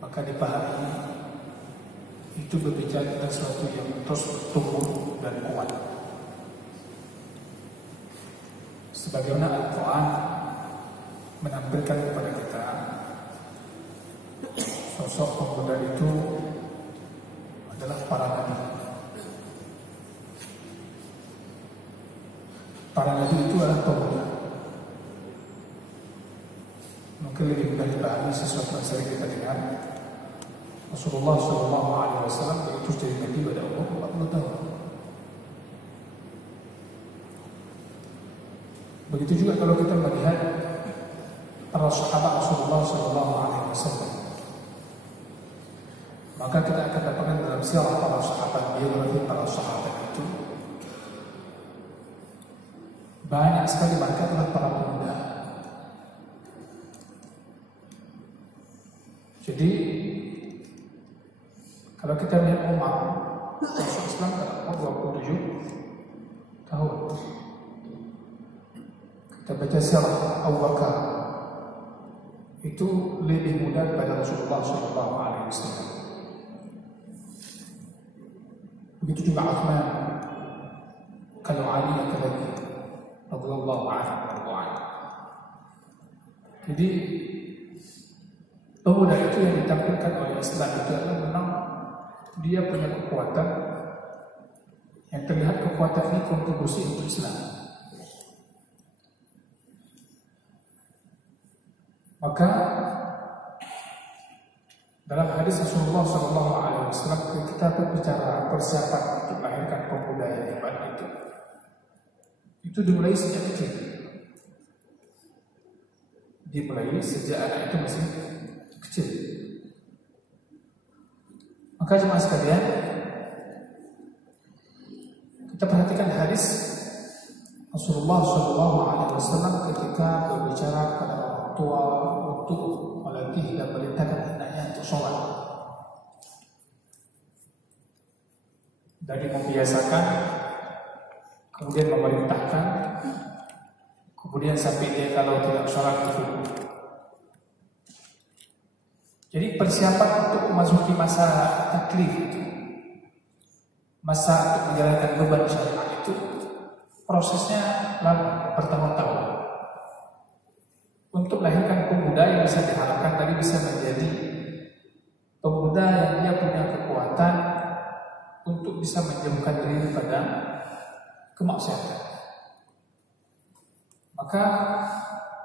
maka dipahami itu berbicara tentang sesuatu yang terus tumbuh dan kuat. Sebagaimana Al-Quran menampilkan kepada kita sosok pemuda itu adalah para nabi. Para nabi itu adalah pemuda. Mungkin lebih mudah dipahami sesuatu yang sering kita dengar. Rasulullah SAW diutus jadi nabi pada umur 40 tahun. Begitu juga kalau kita melihat para sahabat Rasulullah SAW, maka kita akan dapatkan dalam sirah para sahabat, biografi para sahabat itu banyak sekali mereka adalah para pemuda. Jadi kalau kita lihat Umar, masuk Islam pada umur 27 tahun. Kita baca sirah Abu Bakar, itu lebih muda daripada Rasulullah SAW. Begitu juga Uthman, kalau Ali yang lagi radhiyallahu anhu. Jadi pemuda itu yang ditampilkan oleh Islam itu adalah memang dia punya kekuatan yang terlihat kekuatan ini kontribusi untuk Islam. Maka dalam hadis Rasulullah SAW kita berbicara persiapan untuk melahirkan pemuda yang hebat itu dimulai sejak kecil. Dimulai sejak anak itu masih kecil. Maka jemaah sekalian, kita perhatikan hadis Rasulullah SAW ketika berbicara kepada orang tua untuk melatih dan memerintahkan anaknya untuk sholat. Dari membiasakan, kemudian memerintahkan, kemudian sampai dia kalau tidak sholat itu. Jadi persiapan untuk memasuki masa taklif itu, masa untuk menjalankan beban syariat itu, prosesnya lama, bertahun-tahun. Untuk melahirkan pemuda yang bisa diharapkan tadi bisa menjadi pemuda yang dia punya kekuatan untuk bisa menjauhkan diri pada kemaksiatan. Maka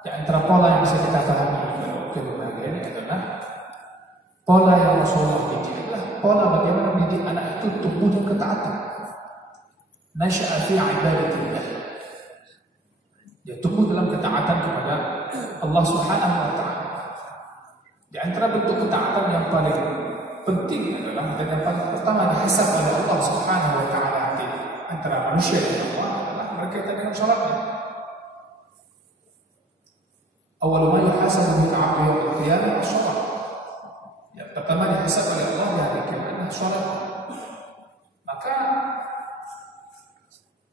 di antara pola yang bisa kita pahami pada waktu ini adalah pola yang Rasulullah didik adalah pola bagaimana mendidik anak itu tumbuh dalam ketaatan. Nasya'a fi ibadatillah. Dia tumbuh dalam ketaatan kepada Allah Subhanahu wa taala. Di antara bentuk ketaatan yang paling penting adalah dan yang paling pertama dihasab oleh Allah Subhanahu wa taala antara manusia dan Allah adalah berkaitan dengan salatnya. Awal ma yuhasabu bihi 'abdu yawm al-qiyamah as-salat. Yang pertama dihasab oleh Allah di hari kiamat adalah salat. Maka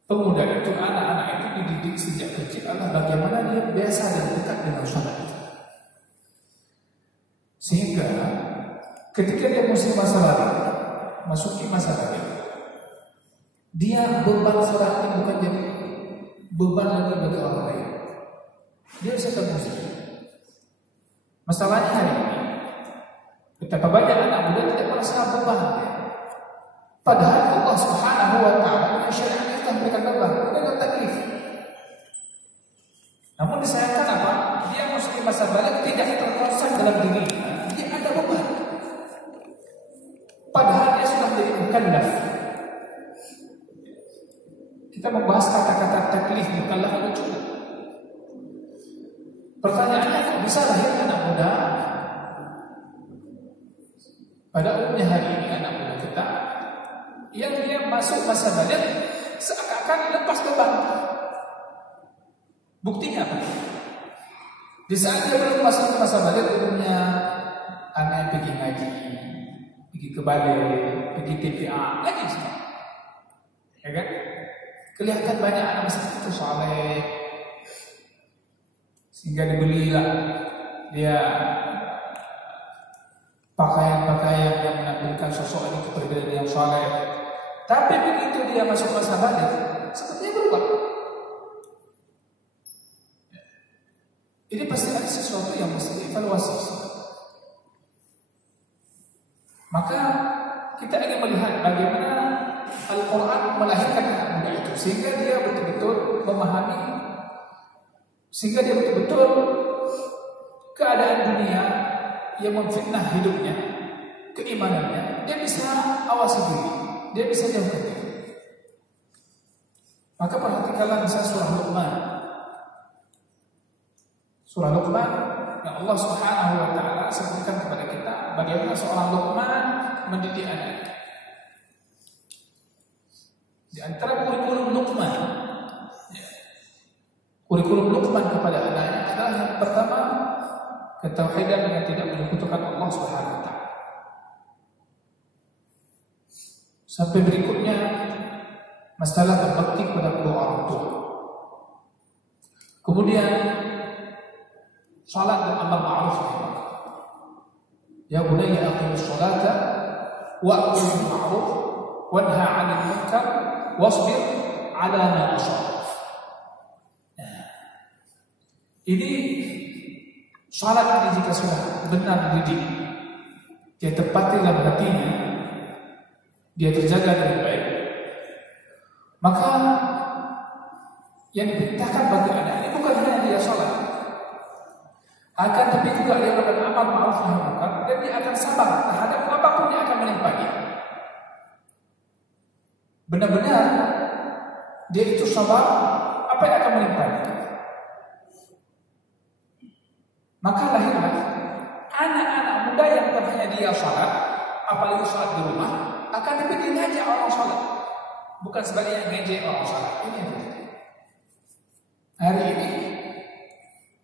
pemuda itu, anak-anak itu dididik sejak kecil adalah bagaimana dia biasa dan dekat dengan salat. Sehingga ketika dia masuki masa lalu, dia beban salatnya bukan jadi beban lagi bagi orang lain. Dia bisa termusik. Masalahnya hari ini, betapa banyak anak muda tidak merasa beban. Padahal Allah Subhanahu wa taala dengan syariat itu memberikan beban dengan taklif. Namun disayangkan apa? Dia masuki masa balik tidak terkonsep dalam dirinya. Dia ada beban. Padahal dia sudah menjadi mukallaf. Kita membahas kata-kata taklif mukallaf itu cukup. Pertanyaannya, kok bisa lahir anak muda? Pada umumnya hari ini anak muda kita yang dia masuk masa balik seakan-akan lepas beban. Buktinya apa? Di saat dia belum masuk masa balik, umumnya anak pergi ngaji, pergi ke balai, pergi TPA, lagi semua. Ya kan? Kelihatan banyak anak masih itu soleh, sehingga dibelilah dia pakaian sosok ini kepribadian yang saleh. Tapi begitu dia masuk masa balik, sepertinya berubah. Ini pasti ada sesuatu yang mesti dievaluasi. Maka kita ingin melihat bagaimana Al-Quran melahirkan anak muda itu, sehingga dia betul-betul memahami, sehingga dia betul-betul keadaan dunia yang memfitnah hidupnya, keimanannya, dia bisa awasi diri, dia bisa jauhkan diri. Maka perhatikanlah misalnya surah Luqman. Surah Luqman yang Allah Subhanahu wa taala sebutkan kepada kita bagaimana seorang Luqman mendidik anaknya. Di antara kurikulum Luqman, kurikulum Luqman kepada anaknya adalah yang pertama, ketauhidan yang tidak menyekutukan Allah Subhanahu wa taala. Sampai berikutnya masalah berbakti kepada kedua orang tua. Kemudian salat dan amar ma'ruf nahi munkar. Ya bunayya aqimis salata wa'mur bil ma'ruf wanha 'anil munkar wasbir 'ala ma asab. Ini salat ini jika sudah benar dididik, dia tepati dalam hatinya, dia terjaga dengan baik, maka yang diperintahkan bagi anak ini bukan hanya dia salat, akan tapi juga dia akan amal ma'ruf nahi munkar, dan dia akan sabar terhadap apapun yang akan menimpanya. Benar-benar dia itu sabar apa yang akan menimpanya. Maka lahirlah anak-anak muda yang bukan hanya dia salat, apalagi salat di rumah, akan tapi dia ngajak orang salat, bukan sebaliknya ngejek orang salat. Ini yang terjadi hari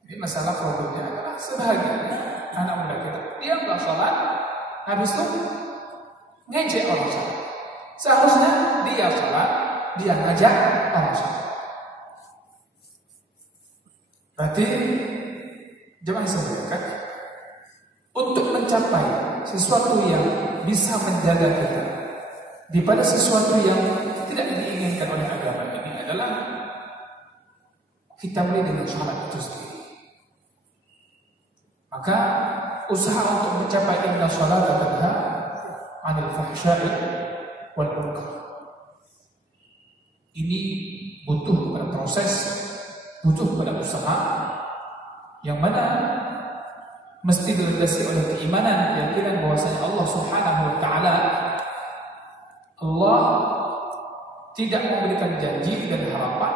ini masalah problemnya adalah sebahagian anak muda kita, dia nggak salat, habis itu ngejek orang salat. Seharusnya dia salat, dia ngajak orang salat. Berarti jemaah sekalian, untuk mencapai sesuatu yang bisa menjaga kita daripada sesuatu yang tidak diinginkan oleh agama ini adalah kita mulai dengan salat itu sendiri. Maka usaha untuk mencapai inna salata tanha 'anil fahsya'i wal munkar ini butuh pada proses, butuh pada usaha yang mana mesti dilandasi oleh keimanan, keyakinan bahwasanya Allah Subhanahu wa taala, Allah tidak memberikan janji dan harapan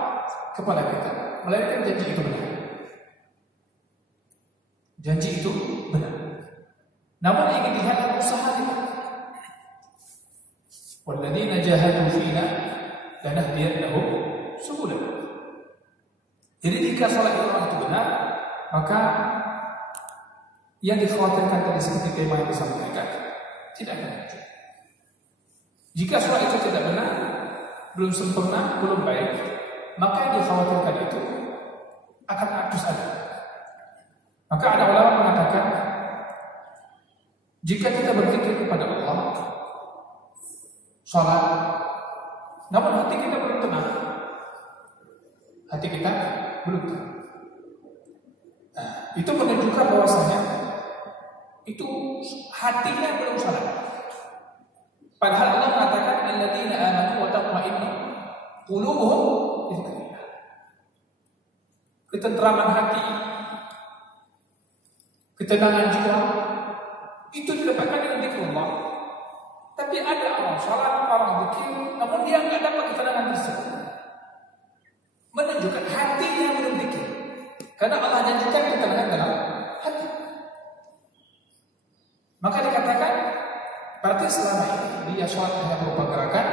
kepada kita, melainkan janji itu benar. Janji itu benar. Namun ingin dilihat usaha kita. Walladzina jahadu fina lanahdiyannahum subulana. Jadi jika salat orang itu benar, maka yang dikhawatirkan tadi seperti tema yang disampaikan tidak akan muncul. Jika salat itu tidak benar, belum sempurna, belum baik, maka yang dikhawatirkan itu akan terus ada. Maka ada ulama mengatakan, jika kita berzikir kepada Allah, salat, namun hati kita belum tenang, hati kita belum tenang. Nah, itu menunjukkan bahwasanya itu hatinya belum salat. Padahal Allah mengatakan alladzina amanu wa tatma'innu qulubuhum bidzikrillah. Ketenteraman hati, ketenangan jiwa itu didapatkan dengan zikrullah. Tapi ada orang salat, orang zikir, namun dia enggak dapat ketenangan tersebut. Menunjukkan hatinya belum zikir. Karena Allah janjikan ketenangan dalam hati. Maka dikatakan berarti selama ini dia salat hanya berupa gerakan.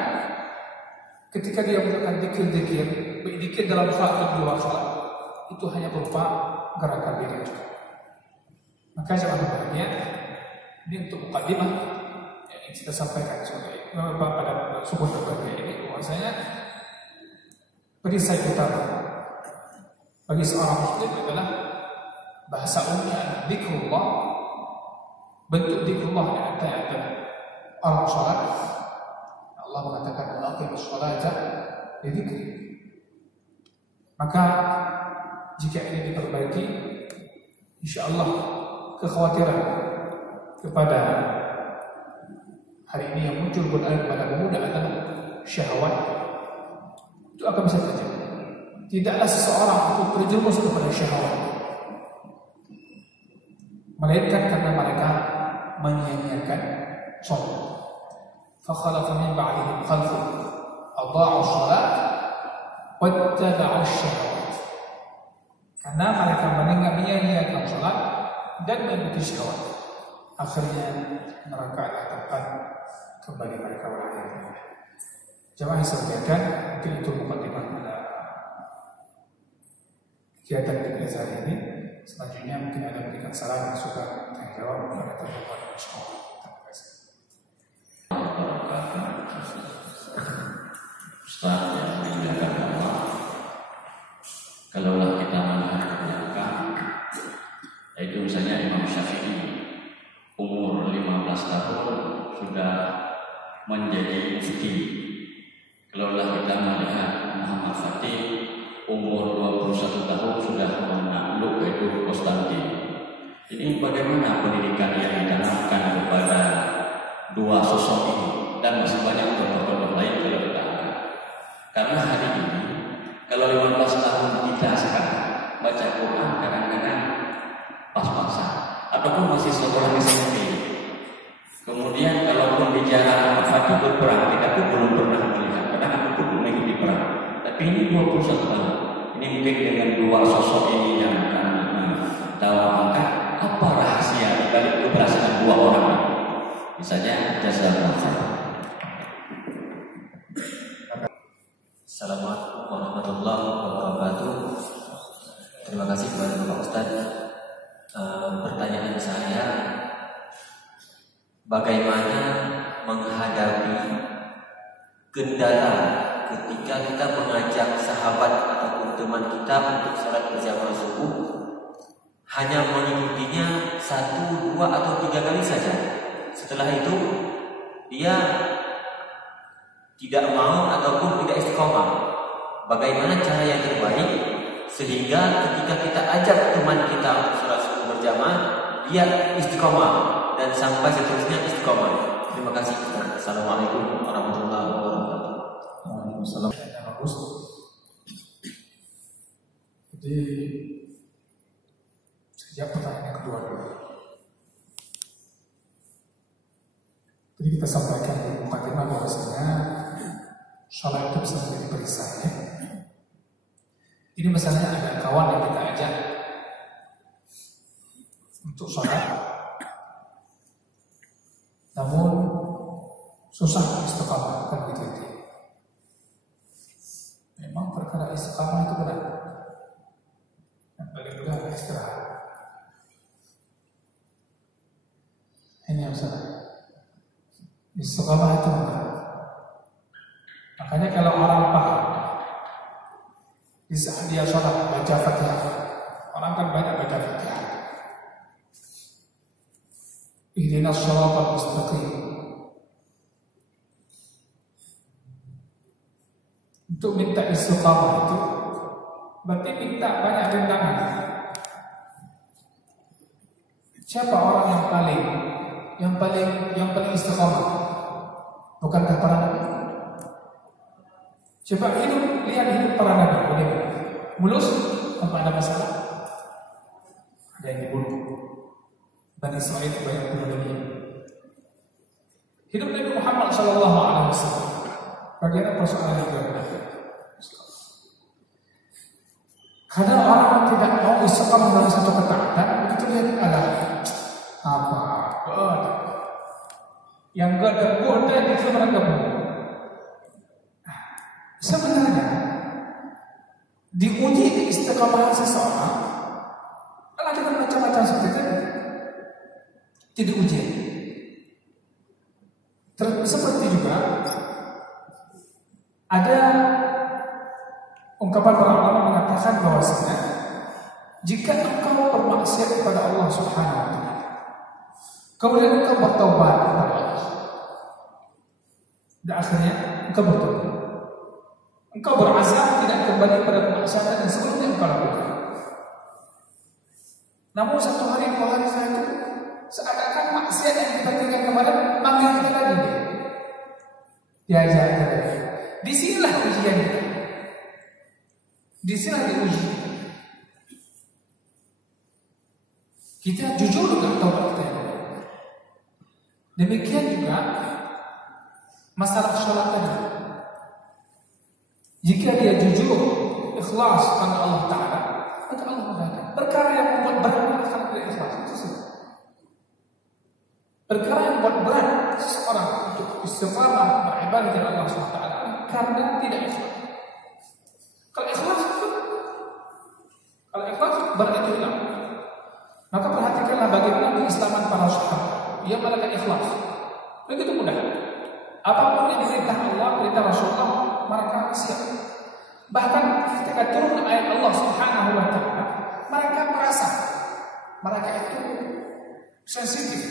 Ketika dia melakukan zikir-zikir, berzikir dalam salat dan di luar salat, itu hanya berupa gerakan dia juga. Maka jangan bahagia. Ini untuk mukadimah yang kita sampaikan sebagai pada subuh terbaik ini, bahwasanya perisai utama bagi seorang muslim adalah bahasa umumnya zikrullah. Bentuk zikrullah yang ada orang sholat. Allah mengatakan aqimus sholata lidzikri. Maka jika ini diperbaiki, insyaallah kekhawatiran kepada hari ini yang muncul pada pemuda adalah syahwat, itu akan bisa terjadi. Tidaklah seseorang itu terjerumus kepada syahwat, melainkan karena mereka menyia-nyiakan sholat. Fakhalafa min ba'dihim khalfun adha'u sholat wattaba'u syahwat. Karena mereka menyia-nyiakan sholat dan mengikuti syahwat, akhirnya neraka akan kembali mereka berakhir. Jamaah sekalian, mungkin itu mukadimah pada kegiatan kita hari ini. Selanjutnya mungkin ada berikan saran, masukan, tanya jawab kepada teman-teman sekolah. Terima kasih. Ustaz yang dimuliakan Allah, kalaulah kita melihat ke belakang, yaitu misalnya Imam Syafi'i umur 15 tahun sudah menjadi mufti. Kalaulah kita melihat Muhammad Fatih umur 21 tahun sudah menakluk yaitu Konstantin. Ini bagaimana pendidikan yang ditanamkan kepada dua sosok ini, dan masih banyak contoh-contoh lain kalau kita lihat. Karena hari ini kalau 15 tahun kita sekarang baca Quran kadang-kadang pas-pasan ataupun masih seorang SMP. Kemudian kalaupun bicara Muhammad Fatih berperang, kita pun belum pernah melihat. Kadang aku pun belum mengikuti perang. Tapi ini 21 tahun. Ini mungkin dengan dua sosok ini yang akan dalam angkat apa rahasia di balik keberhasilan dua orang ini. Misalnya jazakallahu khairan. Assalamualaikum warahmatullahi wabarakatuh. Terima kasih kepada Bapak Ustaz. Pertanyaan saya, bagaimana menghadapi kendala ketika kita mengajak sahabat ataupun teman kita untuk salat berjamaah subuh, hanya mengikutinya 1, 2 atau 3 kali saja. Setelah itu dia tidak mau ataupun tidak istiqomah. Bagaimana cara yang terbaik sehingga ketika kita ajak teman kita untuk salat subuh berjamaah, dia istiqomah dan sampai seterusnya istiqomah. Terima kasih. Assalamualaikum warahmatullahi wabarakatuh. Waalaikumsalam. Bagus. Jadi sejak pertanyaan yang kedua dulu. Jadi kita sampaikan di mukadimah bahwasanya sholat itu bisa menjadi perisai. Ini misalnya ada kawan yang kita ajak untuk sholat, namun susah istiqamah, kan gitu. Memang perkara istiqamah itu benar. Yang paling mudah adalah istirahat. Ini yang salah. Istiqamah itu benar. Makanya kalau orang paham, di saat dia sholat baca Fatihah, orang kan banyak baca Fatihah. Ihdinas shiratal mustaqim. Untuk minta istiqamah itu berarti minta banyak rintangan. Siapa orang yang paling istiqamah? Bukankah para nabi? Coba lihat hidup para nabi, bagaimana? Mulus tanpa ada masalah. Ada yang dibunuh. Bani Israil itu banyak bunuh Nabi. Hidup Nabi Muhammad SAW, bagaimana persoalan yang berbeda? Kadang orang tidak mau istiqamah dalam satu ketaatan, begitu lihat ada apa? Yang gak ada goda itu mereka bunuh. Sebenarnya diuji istiqamahan seseorang kalau dengan macam-macam seperti itu tidak ujian. Seperti juga ada ungkapan para ulama mengatakan bahwasanya jika engkau bermaksiat kepada Allah Subhanahu wa taala, kemudian engkau bertaubat kepada Allah, Dan akhirnya engkau bertobat. Engkau berazam tidak kembali pada kemaksiatan yang sebelumnya engkau lakukan. Namun satu hari dua hari setelah itu, seakan-akan maksiat yang kita tinggalkan kemarin manggil kita lagi. Diajar lagi. Disinilah ujian kita. Disinilah diuji. Kita jujur dengan taubat kita. Demikian juga masalah sholat tadi. Jika dia jujur, ikhlas karena Allah Ta'ala, maka Allah mengatakan perkara yang membuat berat akan tidak ikhlas. Itu sih. Perkara yang membuat berat seseorang untuk istiqamah beribadah kepada Allah SWT karena tidak ikhlas. Kalau ikhlas berarti hilang. Maka perhatikanlah bagaimana keislaman para sahabat. Ia melakukan ikhlas. Begitu mudah. Apapun yang diperintah Allah, perintah Rasulullah, mereka siap. Bahkan ketika turun ayat Allah Subhanahu wa Ta'ala, mereka merasa mereka itu sensitif.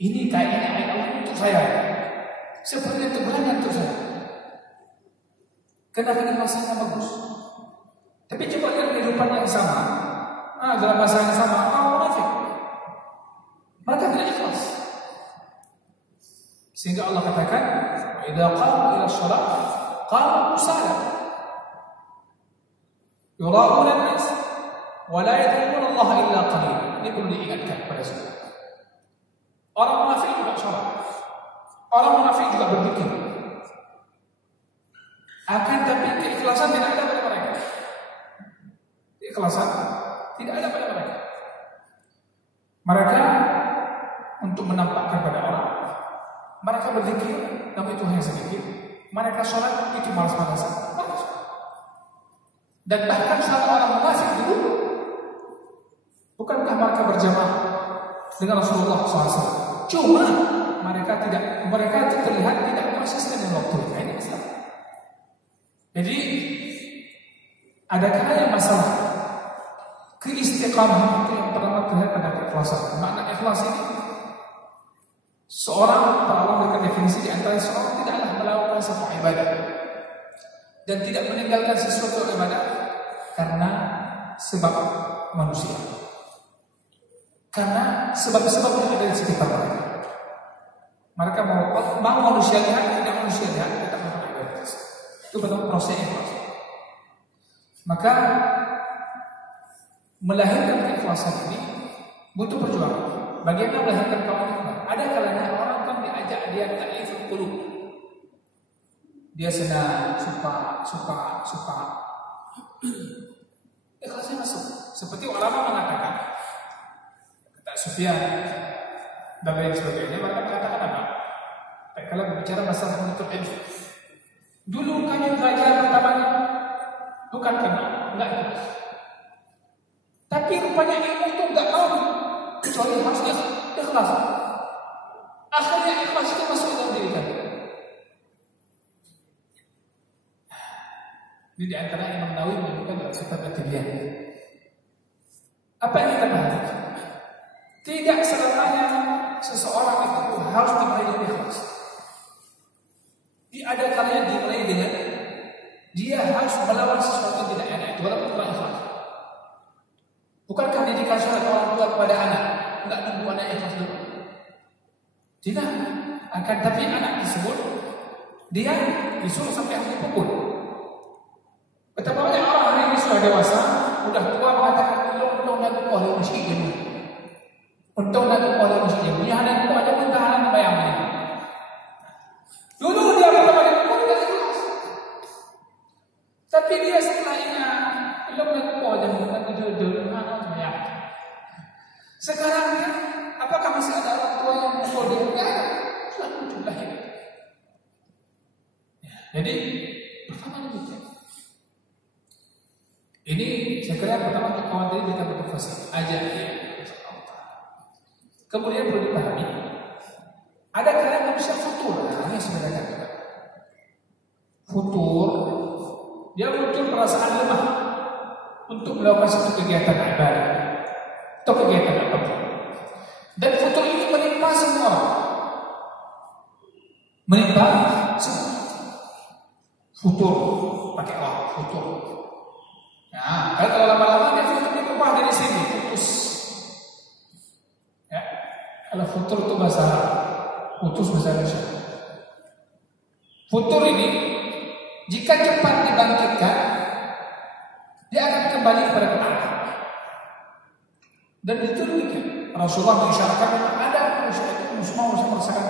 Ini kayaknya ayat Allah untuk saya. Seperti itu belanja untuk saya. Karena keikhlasannya bagus. Tapi coba lihat kehidupan yang sama. Dalam masa yang sama, orang munafik. Mereka tidak ikhlas. Sehingga Allah katakan, "Wa idza qamu ila shalah, qamu kusala. Yura'una an-nas wa la yadhkuruna Allah illa qalila." Ini perlu diingatkan pada semua. Orang munafik juga salat. Orang munafik juga berzikir. Akan tapi keikhlasan tidak ada pada mereka. Keikhlasan tidak ada pada mereka. Mereka untuk menampakkan pada orang, mereka berzikir, namun itu hanya sedikit. Mereka sholat itu malas-malasan. Dan bahkan sama orang munafik dulu, bukankah mereka berjamaah dengan Rasulullah SAW? Cuma mereka terlihat tidak konsisten dengan waktu. Ini Islam. Jadi ada kalanya masalah keistiqamahan itu yang pertama terlihat pada keikhlasan. Makna ikhlas ini seorang para ulama memberikan definisi di antara seorang tidaklah melakukan sebuah ibadah dan tidak meninggalkan sesuatu ibadah karena sebab manusia, karena sebab-sebab yang ada di sekitar mereka. Mereka mau manusia lihat, tidak manusia lihat, tetap melakukan ibadah. Itu betul proses ikhlas. Maka melahirkan keikhlasan ini butuh perjuangan. Bagaimana melahirkan kawan ikhlas? Ada kalanya orang kan diajak dia ta'iful qulub. Dia senang, suka. Ikhlasnya masuk. Seperti ulama mengatakan, kata Sufyan dan lain sebagainya, mereka mengatakan apa? Kalau berbicara masalah menuntut ilmu, dulu kami belajar pertamanya bukan kami, enggak ikhlas. Tapi rupanya ilmu itu enggak mau kecuali harus ikhlas. Akhirnya ikhlas itu masuk dalam diri kami. Ini di antara Imam Nawawi menyebutkan dalam kitab At-Tibyan. Apa yang kita perhatikan? Tidak selamanya seseorang itu harus dimulai dengan ikhlas. Ada kalanya dimulai dengan dia harus melawan sesuatu yang tidak enak, walaupun kurang ikhlas. Bukankah didikan oleh orang tua kepada anak? Enggak nunggu anak ikhlas dulu. Tidak. Akan tapi anak tersebut dia disuruh sampai harus dipukul. Betapa banyak orang hari ini sudah dewasa, sudah tua mengatakan untung dan oleh masjid ini. Untung dan oleh masjid ini. Yang ada itu ada muntahan bayangnya. Dulu dia pertama dipukul tidak ikhlas. Tapi dia setelah ingat belum dipukul dan bukan jujur. Sekarang ya, apakah masih ada orang tua yang mukul dia? Sudah muncul lagi. Jadi pertama demikian. Ini saya kira pertama kawan tadi kita motivasi aja ya. Kemudian perlu dipahami ada kalanya manusia futur. Ini sebenarnya juga futur. Dia muncul perasaan lemah untuk melakukan satu kegiatan ibadah atau kegiatan apapun. Dan futur ini menimpa semua orang. menimpa futur, pakai futur. Nah, kalau lama-lama dia futur berubah dari sini, putus. Ya, kalau futur itu bahasa Arab, putus bahasa Indonesia. Futur ini jika cepat dibangkitkan, dia akan kembali kepada keadaan. Dan itu demikian. Rasulullah mengisyaratkan ada manusia itu semua merasakan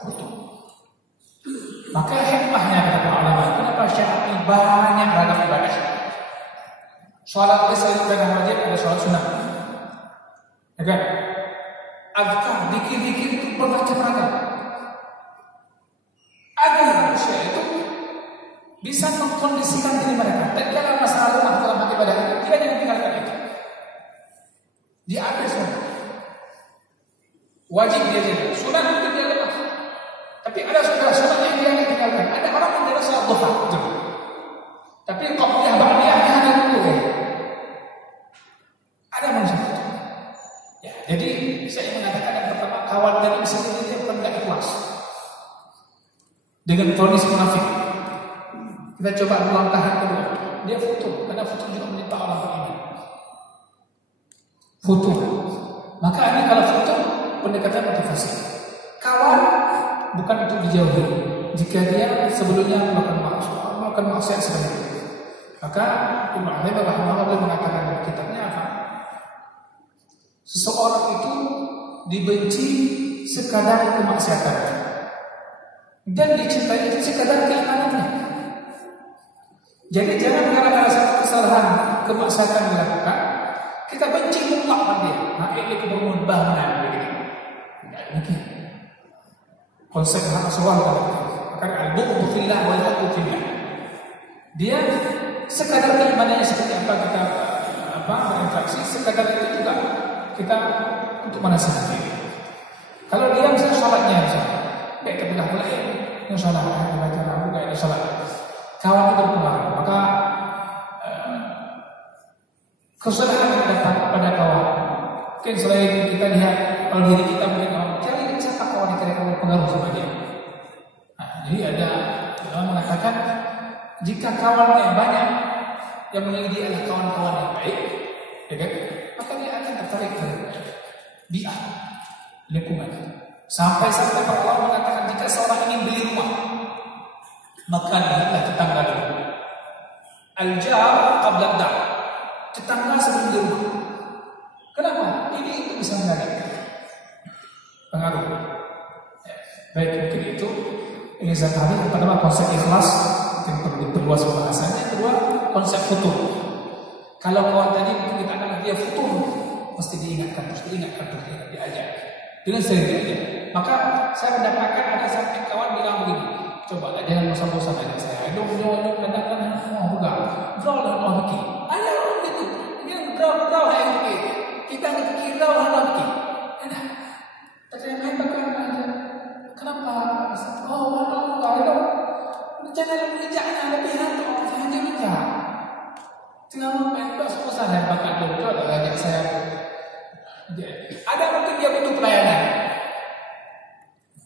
futur. Maka hikmahnya kata para ulama, kenapa syarat ini banyak ragam ibadah? Sholat selain ibadah wajib, ada sholat sunnah. Ya kan? Azkar, zikir-zikir itu bermacam-macam. Agar manusia itu bisa mengkondisikan diri mereka. Dan dalam masalah rumah dalam ibadah itu tidak ada yang tinggalkan itu. Diambil semua. Wajib dia jadi, sunnah itu dia lepas. Tapi ada sunnah yang dia tidak tinggalkan. Ada orang yang tidak salat duha, tapi qabliyah ba'diyahnya ada dulu ya. Ada manusia itu. Ya, jadi saya mengatakan yang pertama, kawan tadi bisa jadi dia bukan tidak ikhlas dengan vonis munafik. Kita coba ulang tahan kedua. Dia futur, karena futur juga menimpa orang beriman. Futur. Maka ini kalau futur pendekatan motivasi. Kawan bukan untuk dijauhi. Jika dia sebelumnya melakukan maksiat sebelumnya. Maka Ibnu Utsaimin rahimahullah mengatakan dalam kitabnya apa? Seseorang itu dibenci sekadar kemaksiatan dan dicintai sekadar keimanannya. Jadi jangan gara-gara satu kesalahan kemaksiatan dilakukan kita benci mutlak dia. Nah ini kebermudahan begitu. Tidak demikian. Konsep Rasulullah karena al-bughdu fillah wal hubbu fillah. Dia sekadar keimanannya seperti apa kita berinteraksi, sekadar itu juga kita untuk menasihati. Kalau dia misalnya sholatnya misalnya, baik kebelah mulai yang sholat, baca Rabu gak ada sholat, kawan itu berpengaruh, maka kesalahan yang datang pada kawan. Mungkin selain kita lihat kalau diri kita mungkin cari siapa kawan yang kira-kira berpengaruh sama dia. Nah, jadi ada dalam mengatakan jika kawan yang banyak yang menjadi adalah kawan-kawan yang baik, ya kan? Maka dia akan tertarik ke bi'ah lingkungan. Sampai-sampai para ulama mengatakan jika seorang ingin beli rumah, maka lihatlah tetangga dulu. Al-jar qabla ad-dar. Tetangga sebelum beli rumah. Kenapa? Ini itu bisa menarik pengaruh. Ya, baik mungkin itu ini zakari. Yang pertama konsep ikhlas yang perlu diperluas pembahasannya. Kedua konsep futur. Kalau kawan tadi mungkin kita akan dia futur, mesti diingatkan, terus diingatkan, diajak dengan sering diajak. Maka saya mendapatkan ada satu kawan bilang begini, coba jangan bosan-bosan ajak saya. Dong kadang-kadang enggak, draw lah bikin. Ada orang gitu, dia draw yang bikin. Kita nggak draw lah bikin. Ada. Ternyata bagaimana aja. Kenapa? Oh, ada. Jangan mengejaknya lebihan tuh, hanya mengejar. Tinggal main bosan dan bakat dulu ada ajak saya. Ada mungkin dia butuh pelayanan.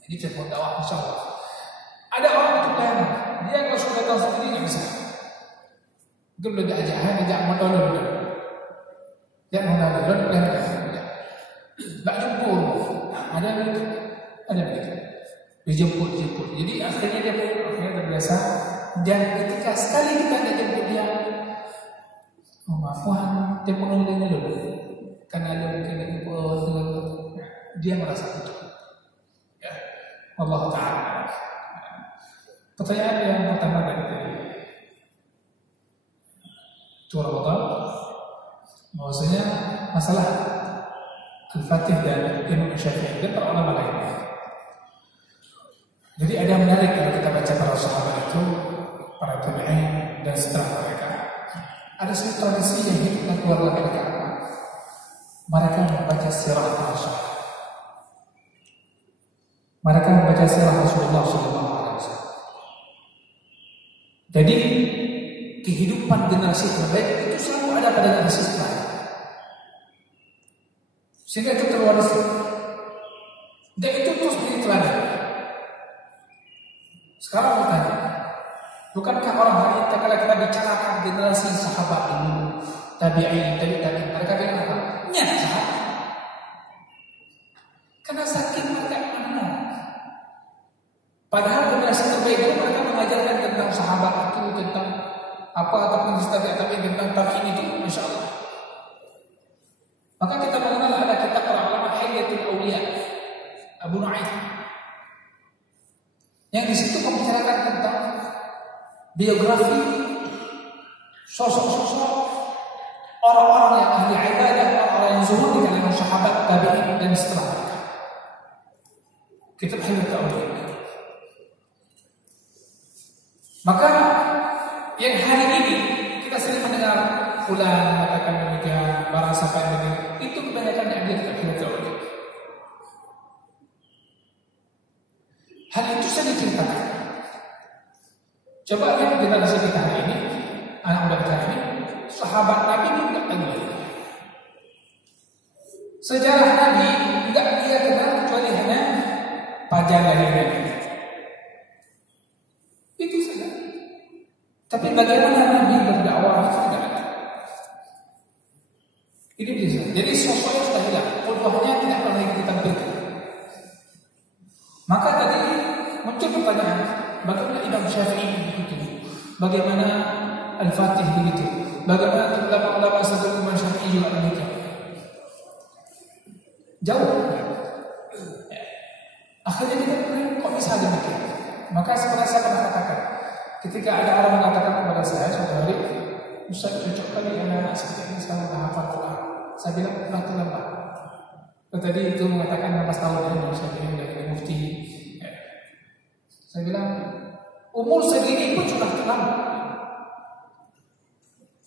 Ini cerita dakwah insyaallah. Ada orang butuh pelayanan. Dia kalau sudah datang sendiri nggak bisa. Mungkin belum diajak modal dulu. Dia modal dulu pelayanan. Nggak jemput. Ada begitu. Dijemput. Jadi akhirnya dia terbiasa. Dan ketika sekali kita jemput dia, oh maafan, dia pengen dulu. Karena dia mungkin dia merasa betul. Ya, Allah Taala. Pertanyaan yang pertama tadi, itu Ramadan, bahwasanya masalah Al-Fatih dan Imam Syafi'i dan para ulama lainnya. Jadi ada yang menarik kalau kita baca para sahabat itu, para tabi'in dan setelah mereka. Ada satu tradisi yang hidup dan keluarga mereka. Mereka membaca sirah Rasul. Mereka membaca sirah Rasulullah SAW. Jadi kehidupan generasi terbaik itu selalu ada pada generasi setelah. Sehingga itu terwaris. Dan itu terus menjadi teladan. Bukankah orang hari ini kalau kita bicarakan generasi sahabat dulu, tabi'in, mereka bilang apa? Nyata. Karena saking mereka kenal. Padahal generasi terbaik dulu mereka mengajarkan tentang sahabat itu, tentang apa ataupun tabi'in, tentang tabi'in itu, insya Allah. Maka kita mengenal ada kitab para ulama Hilyatul Auliya Abu Nu'aim yang di situ membicarakan tentang biografi sosok-sosok orang-orang yang ahli ibadah, orang-orang yang zuhud di kalangan sahabat, tabi'in dan setelah mereka. Kitab Hilyatul Auliya. Maka yang hari ini kita sering mendengar fulan mengatakan demikian, barang siapa yang begini, itu kebanyakan yang dia tidak kira tahu. Hal itu saya diceritakan. Coba lihat generasi kita hari ini, anak muda kita hari ini, sahabat Nabi itu tidak tahu. Sejarah Nabi tidak dia kenal kecuali hanya pajak lahirnya. Itu saja. Tapi bagaimana Nabi berdakwah itu tidak ada. Ini bisa. Jadi sosoknya sudah hilang, ulwahnya tidak pernah ditampilkan. Maka tadi muncul pertanyaan, bagaimana Imam Syafi'i begitu? Bagaimana Al-Fatih begitu? Bagaimana ulama-ulama sebelum Imam Syafi'i juga begitu? Jauh. Akhirnya kita kok bisa demikian? Maka sebenarnya saya pernah katakan, ketika ada orang mengatakan kepada saya suatu hari, Ustaz cocok kali anak-anak seperti ini sekarang dah hafal Quran. Saya bilang udah terlambat. Tadi itu mengatakan 16 tahun ini saya bilang dari mufti. Saya bilang umur segini pun sudah terlambat.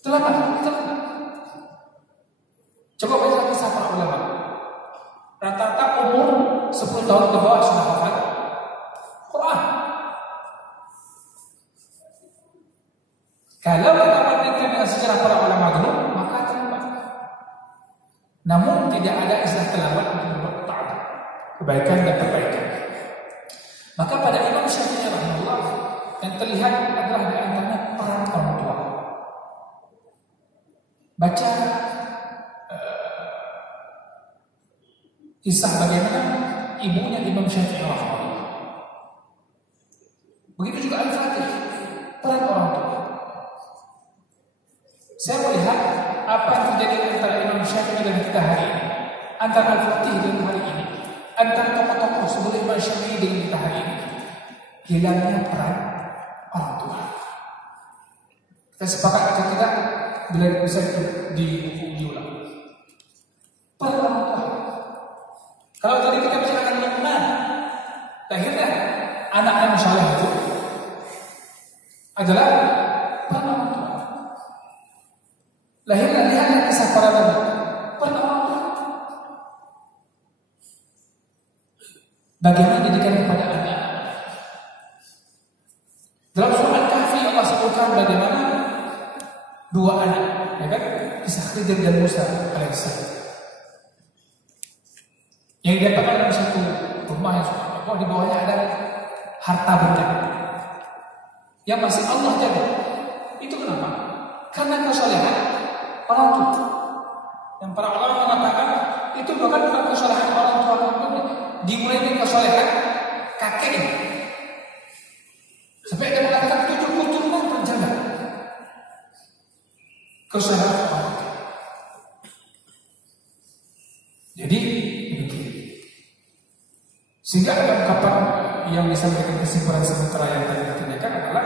Terlambat. Coba baca kisah para ulama. Rata-rata umur 10 tahun ke bawah sudah hafal Quran. Kalau kita bandingkan dengan sejarah para ulama dulu, maka terlambat. Namun tidak ada istilah terlambat untuk berbuat taat, kebaikan dan perbaikan. Maka pada Imam Syafi'i rahimahullah yang terlihat adalah di antaranya peran orang tua. Baca kisah bagaimana ibunya Imam Syafi'i rahimahullah. Begitu juga Al-Fatih, peran orang tua. Saya melihat apa yang terjadi antara Imam Syafi'i dan kita hari ini, antara Al-Fatih dan hari ini, antara tokoh-tokoh sebelum Imam Syafi'i dengan kita hari ini, hilangnya peran orang tua. Kita sepakat atau tidak bila bisa diulang. Peran orang tua. Kalau tadi kita bicarakan Luqman, lahirnya anak yang saleh itu adalah peran orang tua. Lahirnya lihatlah kisah para nabi. Peran orang tua. Bagaimana didikan kepada anak? Dalam surah Al-Kahfi Allah sebutkan bagaimana dua anak, ya kan? Kisah Khidir dan Musa alaihissalam. Yang didapatkan dalam satu rumah yang sudah di bawahnya ada harta benda yang masih Allah jaga. Itu kenapa? Karena kesalehan orang tua. Yang para ulama mengatakan itu bukan kesalehan orang tua kamu, dimulai dari kesalehan kakeknya. Sampai dia mengatakan 70 turunan terjaga. Kesalehan orang tua. Jadi begini. Sehingga ada ungkapan yang bisa memberikan kesimpulan sementara yang tadi ditanyakan adalah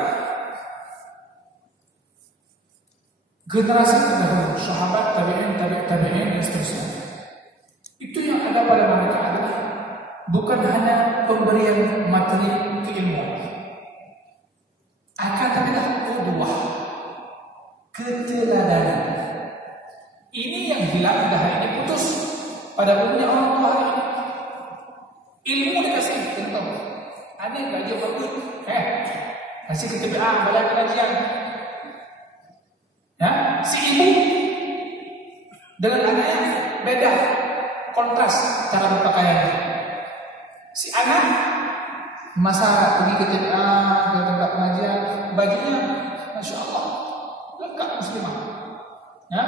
generasi terdahulu, sahabat, tabi'in, dan seterusnya. Itu yang ada pada mereka adalah bukan hanya pemberian materi keilmuan, akan tapi qudwah, keteladanan. Ini yang hilang dah hari ini putus pada umumnya orang tua hari ini. Ilmu dikasih contoh. Ada gaji bagus, kasih ke TPA balai pengajian. Ya, si ibu dengan anaknya beda kontras cara berpakaian. Si anak Masa pergi ke TPA, ke tempat pengajian, bajunya Masya Allah lengkap muslimah. Ya?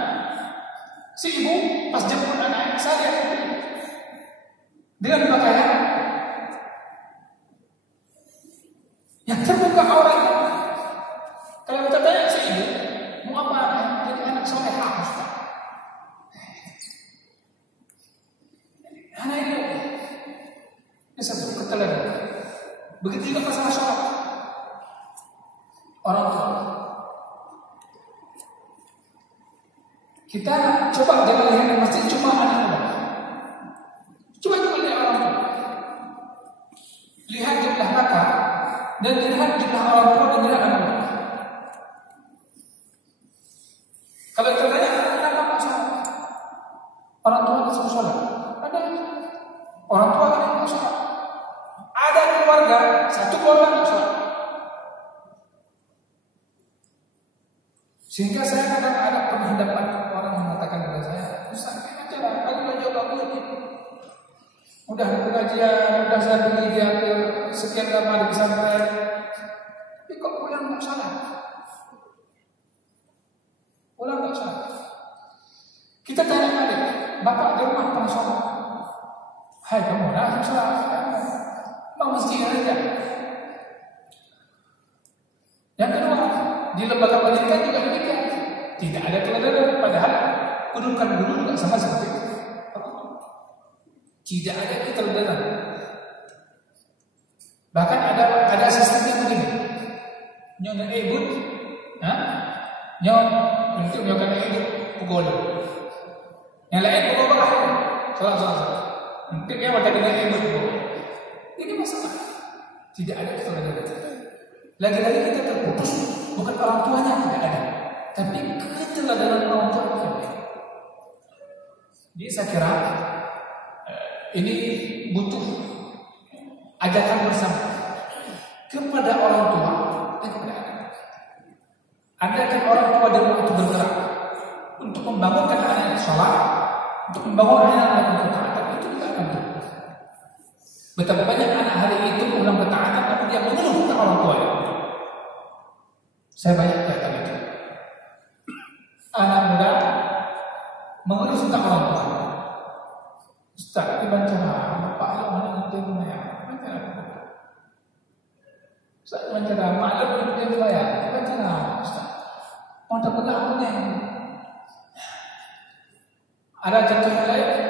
Si ibu pas jemput anak saya dengan pakaian yang terbuka auratnya. Kalau kita tanya si ibu, mau apa? Jadi anak solehah, Ustaz. Anak itu disebut keteladan. Begitu juga masalah sholat. Orang tua. Kita coba jangan lihat di masjid cuma anak-anak. Coba juga lihat orang tua. Lihat jumlah kakak dan lihat jumlah orang tua dan lihat anak-anak. Kalau kita tanya kenapa sholat? Orang tua ada suruh sholat. Ada. Orang tua ada yang sholat. Ada keluarga, satu keluarga nggak sholat. Sehingga saya kadang ada pernah dapat orang mengatakan kepada saya, Ustaz, gimana cara kalau jawab begini? Udah pengajian, udah saya beri dia ke sekian lama di pesantren, tapi kok pulang nggak sholat? Pulang nggak sholat. Kita tanya balik, bapak di rumah pernah sholat? Hai kamu, dah sholat? Mau mesti aja. Yang kedua, di lembaga pendidikan juga demikian. Tidak ada keteladanan, padahal kedudukan guru juga sama seperti itu. Tidak ada keteladanan. Bahkan ada sistemnya begini. Nyonya ibu, untuk nyonya ibu pukul. Yang lain pukul bakal. Salah. Mungkin dia wadah dengan ibu pukul. Ini masalah. Tidak ada keteladanan. Lagi-lagi kita terputus, bukan orang tuanya tidak ada, tapi keteladanan orang tua kita. Jadi saya kira ini butuh ajakan bersama kepada orang tua dan kepada anak. Andaikan orang tua di rumah itu bergerak untuk membangunkan anak sholat, untuk membangun anak untuk ketaatan, itu tidak akan berubah. Betapa banyak anak hari itu pulang ketaatan, tapi dia mengeluh tentang orang tuanya. Saya banyak kata itu. Anak muda mengeluh tentang orang tua. Ustaz, gimana cara bapak yang mana nanti ya? Gimana cara? Ustaz, gimana cara maklum nanti ya? Gimana cara? Ustaz, mau dapat apa nih? Ada contoh yang lain?